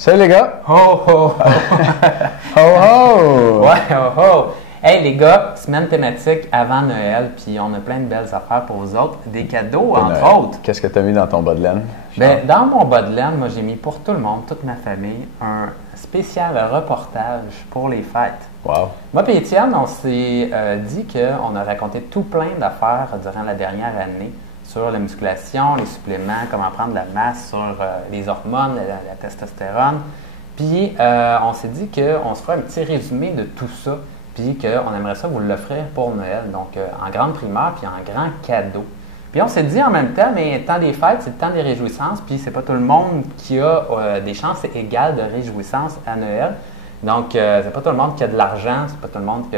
Salut les gars! Ho ho! Ho ho! Ouais, ho ho! Hey les gars, semaine thématique avant Noël, puis on a plein de belles affaires pour vous autres. Des cadeaux, entre autres. Qu'est-ce que tu as mis dans ton bas de laine? Ben, dans mon bas de laine, moi j'ai mis pour tout le monde, toute ma famille, un spécial reportage pour les fêtes. Wow! Moi et Étienne, on s'est dit qu'on a raconté tout plein d'affaires durant la dernière année sur la musculation, les suppléments, comment prendre la masse, sur les hormones, la testostérone. Puis on s'est dit qu'on se ferait un petit résumé de tout ça, puis qu'on aimerait ça vous l'offrir pour Noël, donc en grande primeur, puis en grand cadeau. Puis on s'est dit en même temps, mais le temps des fêtes, c'est le temps des réjouissances, puis c'est pas tout le monde qui a des chances égales de réjouissance à Noël. Donc, c'est pas tout le monde qui a de l'argent, c'est pas tout le monde que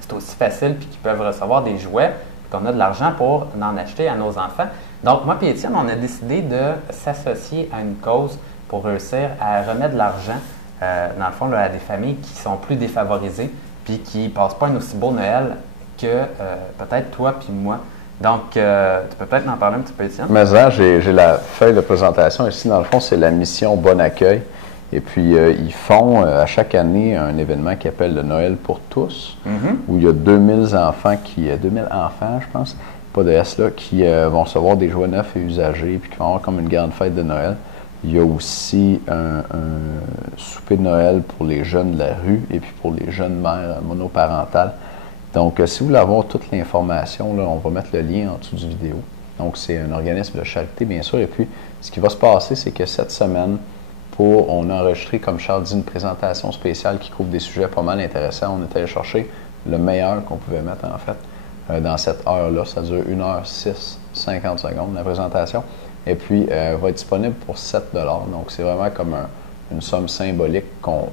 c'est aussi facile, puis qui peuvent recevoir des jouets, puis qu'on a de l'argent pour en acheter à nos enfants. Donc, moi et Étienne, on a décidé de s'associer à une cause pour réussir à remettre de l'argent, dans le fond, là, à des familles qui sont plus défavorisées, puis qui ne passent pas un aussi beau Noël que peut-être toi puis moi. Donc, tu peux peut-être en parler un petit peu, Étienne? Mais j'ai la feuille de présentation ici. Dans le fond, c'est la mission Bon Accueil. Et puis, ils font à chaque année un événement qui appelle le Noël pour tous, où il y a 2000 enfants, 2000 enfants, je pense, pas de S là, qui vont recevoir des jouets neufs et usagés, puis qui vont avoir comme une grande fête de Noël. Il y a aussi un souper de Noël pour les jeunes de la rue et puis pour les jeunes mères monoparentales. Donc, si vous voulez avoir toute l'information, là, on va mettre le lien en dessous du vidéo. Donc, c'est un organisme de charité, bien sûr. Et puis, ce qui va se passer, c'est que cette semaine, on a enregistré, comme Charles dit, une présentation spéciale qui couvre des sujets pas mal intéressants. On est allé chercher le meilleur qu'on pouvait mettre, en fait, dans cette heure-là. Ça dure 1h06, 50 secondes, la présentation. Et puis, elle va être disponible pour 7 $. Donc, c'est vraiment comme une somme symbolique.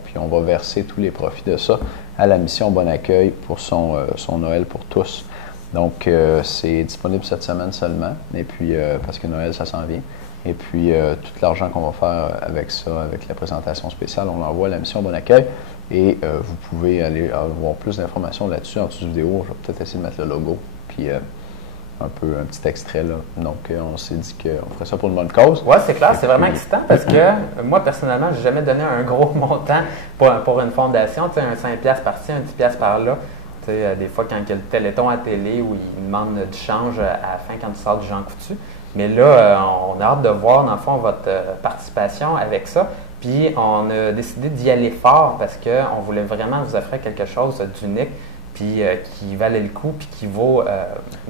Puis, on va verser tous les profits de ça à la mission Bon Accueil pour son Noël pour tous. Donc, c'est disponible cette semaine seulement. Et puis, parce que Noël, ça s'en vient. Et puis, tout l'argent qu'on va faire avec ça, avec la présentation spéciale, on l'envoie à la mission Bon Accueil. Et vous pouvez aller avoir plus d'informations là-dessus en dessous de vidéo. Je vais peut-être essayer de mettre le logo. Puis, un petit extrait là. Donc, on s'est dit qu'on ferait ça pour une bonne cause. Oui, c'est clair, c'est vraiment excitant parce que moi, personnellement, je n'ai jamais donné un gros montant pour une fondation. Tu sais, un 5$ par-ci, un 10$ par-là. Tu sais, des fois, quand il y a le Téléthon à télé où ils demandent du change à la fin quand tu sors du Jean Coutu. Mais là, on a hâte de voir, dans le fond, votre participation avec ça. Puis, on a décidé d'y aller fort parce qu'on voulait vraiment vous offrir quelque chose d'unique, puis qui valait le coup, puis qui vaut...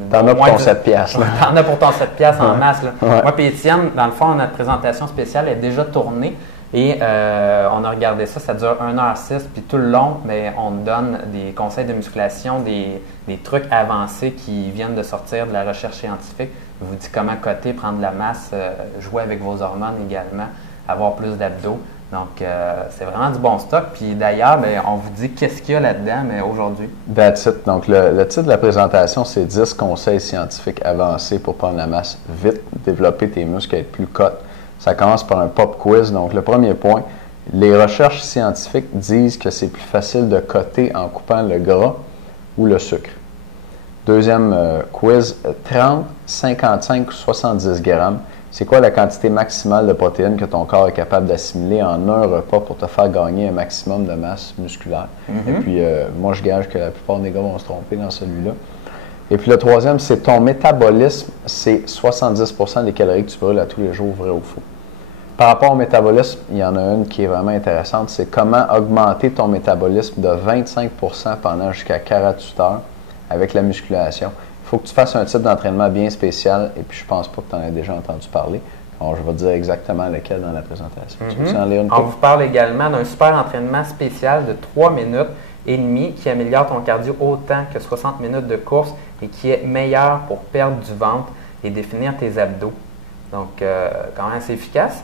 T'en as pour ton 7$. T'en as pour ton 7$ en masse. Là. Ouais. Moi et Étienne, dans le fond, notre présentation spéciale est déjà tournée. Et on a regardé ça, ça dure 1h06, puis tout le long, mais on donne des conseils de musculation, des trucs avancés qui viennent de sortir de la recherche scientifique. Je vous dis comment coter, prendre de la masse, jouer avec vos hormones également, avoir plus d'abdos. Donc, c'est vraiment du bon stock. Puis d'ailleurs, on vous dit qu'est-ce qu'il y a là-dedans, mais aujourd'hui. That's it. Donc, le titre de la présentation, c'est 10 conseils scientifiques avancés pour prendre la masse vite, développer tes muscles et être plus cut. Ça commence par un pop quiz. Donc, le premier point, les recherches scientifiques disent que c'est plus facile de coter en coupant le gras ou le sucre. Deuxième quiz, 30, 55 ou 70 grammes. C'est quoi la quantité maximale de protéines que ton corps est capable d'assimiler en un repas pour te faire gagner un maximum de masse musculaire? Et puis, moi, je gage que la plupart des gars vont se tromper dans celui-là. Et puis, le troisième, c'est ton métabolisme, c'est 70% des calories que tu brûles à tous les jours, vrai ou faux. Par rapport au métabolisme, il y en a une qui est vraiment intéressante, c'est comment augmenter ton métabolisme de 25% pendant jusqu'à 48 heures avec la musculation. Il faut que tu fasses un type d'entraînement bien spécial, et puis je pense pas que tu en aies déjà entendu parler. Alors, je vais te dire exactement lequel dans la présentation. Tu veux en lire une On vous parle également d'un super entraînement spécial de 3 minutes et demie qui améliore ton cardio autant que 60 minutes de course et qui est meilleur pour perdre du ventre et définir tes abdos. Donc, quand même assez efficace.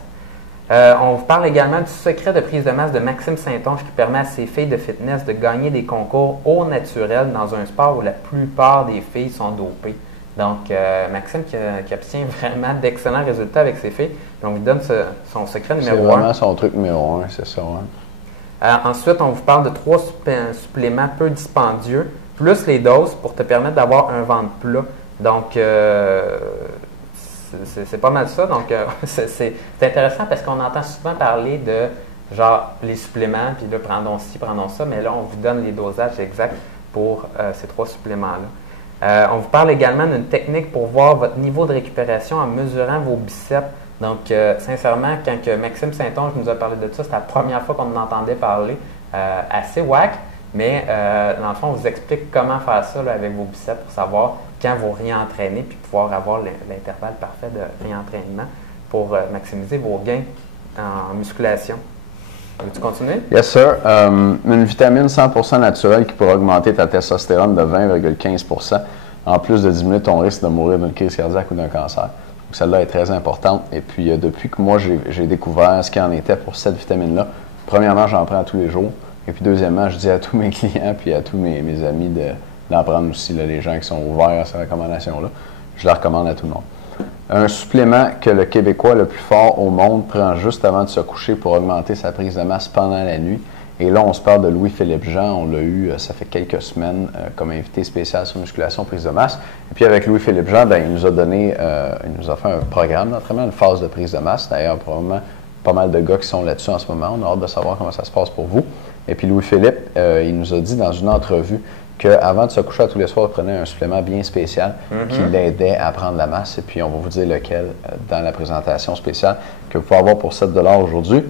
On vous parle également du secret de prise de masse de Maxime Saint-Onge qui permet à ses filles de fitness de gagner des concours au naturel dans un sport où la plupart des filles sont dopées. Donc, Maxime qui obtient vraiment d'excellents résultats avec ses filles. Donc, on lui donne son secret numéro 1. C'est vraiment son truc numéro 1, c'est ça. Hein? Ensuite, on vous parle de 3 suppléments peu dispendieux, plus les doses pour te permettre d'avoir un ventre plat. Donc, c'est pas mal ça. Donc, c'est intéressant parce qu'on entend souvent parler de genre les suppléments, puis là, prendons ci, prendons ça, mais là, on vous donne les dosages exacts pour ces 3 suppléments-là. On vous parle également d'une technique pour voir votre niveau de récupération en mesurant vos biceps. Donc, sincèrement, quand que Maxime Saint-Onge nous a parlé de ça, c'était la première fois qu'on en entendait parler. Assez whack, mais dans le fond, on vous explique comment faire ça là, avec vos biceps pour savoir quand vous réentraînez puis pouvoir avoir l'intervalle parfait de réentraînement pour maximiser vos gains en musculation. Veux-tu continuer? Yes, sir. Une vitamine 100% naturelle qui pourra augmenter ta testostérone de 20,15 % en plus de diminuer ton risque de mourir d'une crise cardiaque ou d'un cancer. Donc, celle-là est très importante. Et puis, depuis que moi, j'ai découvert ce qu'il en était pour cette vitamine-là, premièrement, j'en prends tous les jours. Et puis, deuxièmement, je dis à tous mes clients puis à tous mes amis d'en prendre aussi, là, les gens qui sont ouverts à ces recommandations-là. Je la recommande à tout le monde. Un supplément que le Québécois le plus fort au monde prend juste avant de se coucher pour augmenter sa prise de masse pendant la nuit. Et là, on se parle de Louis-Philippe Jean. On l'a eu, ça fait quelques semaines, comme invité spécial sur musculation, prise de masse. Et puis avec Louis-Philippe Jean, il nous a fait un programme d'entraînement, une phase de prise de masse. D'ailleurs, probablement pas mal de gars qui sont là-dessus en ce moment. On a hâte de savoir comment ça se passe pour vous. Et puis Louis-Philippe, il nous a dit dans une entrevue qu'avant de se coucher à tous les soirs, il prenait un supplément bien spécial qui l'aidait à prendre la masse. Et puis, on va vous dire lequel dans la présentation spéciale que vous pouvez avoir pour 7 $ aujourd'hui.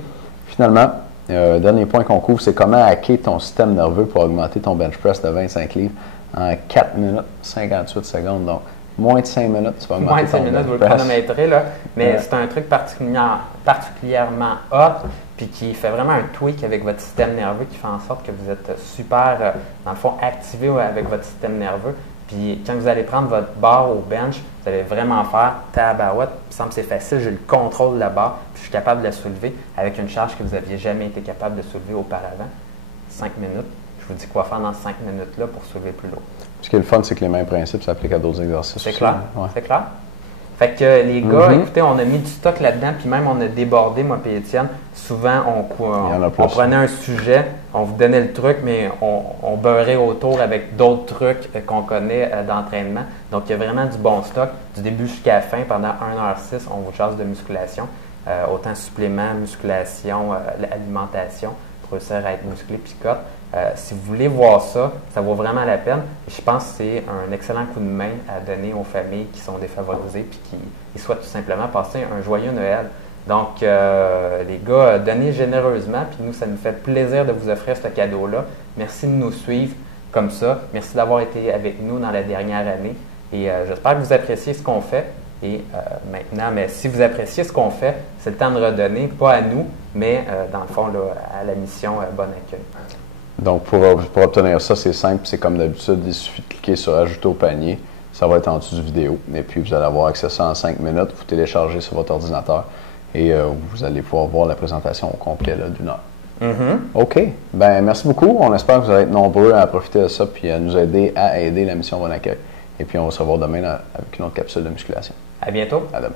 Finalement, dernier point qu'on couvre, c'est comment hacker ton système nerveux pour augmenter ton bench press de 25 livres en 4 minutes 58 secondes. Donc, moins de 5 minutes, tu vas augmenter moins de 5 minutes, vous le chronométrez, là. Mais c'est un truc particulièrement hot, puis qui fait vraiment un tweak avec votre système nerveux qui fait en sorte que vous êtes super, dans le fond, activé avec votre système nerveux. Puis quand vous allez prendre votre barre au bench, vous allez vraiment faire tabarouette. Il me semble que c'est facile, j'ai le contrôle de la barre, puis je suis capable de la soulever avec une charge que vous n'aviez jamais été capable de soulever auparavant. 5 minutes. Je vous dis quoi faire dans 5 minutes-là pour soulever plus lourd. Ce qui est le fun, c'est que les mêmes principes s'appliquent à d'autres exercices. C'est clair. Ouais. C'est clair. Fait que les gars, écoutez, on a mis du stock là-dedans, puis même on a débordé, moi et Étienne. Souvent, on prenait un sujet, on vous donnait le truc, mais on beurrait autour avec d'autres trucs qu'on connaît d'entraînement. Donc, il y a vraiment du bon stock. Du début jusqu'à la fin, pendant 1h06, on vous charge de musculation. Autant suppléments, musculation, l'alimentation pour réussir à être musclé, picote. Si vous voulez voir ça, ça vaut vraiment la peine. Et je pense que c'est un excellent coup de main à donner aux familles qui sont défavorisées et qui souhaitent tout simplement passer un joyeux Noël. Donc, les gars, donnez généreusement, puis nous, ça nous fait plaisir de vous offrir ce cadeau-là. Merci de nous suivre comme ça. Merci d'avoir été avec nous dans la dernière année. Et j'espère que vous appréciez ce qu'on fait. Et maintenant, mais si vous appréciez ce qu'on fait, c'est le temps de redonner, pas à nous, mais dans le fond, là, à la mission Bon Accueil. Donc, pour obtenir ça, c'est simple, c'est comme d'habitude, il suffit de cliquer sur « Ajouter au panier ». Ça va être en dessous du vidéo. Et puis, vous allez avoir accès à ça en 5 minutes. Vous téléchargez sur votre ordinateur et vous allez pouvoir voir la présentation au complet d'une heure. OK. Ben merci beaucoup. On espère que vous allez être nombreux à profiter de ça puis à nous aider à aider la mission Bon Accueil. Et puis, on va se revoir demain avec une autre capsule de musculation. À bientôt. À demain.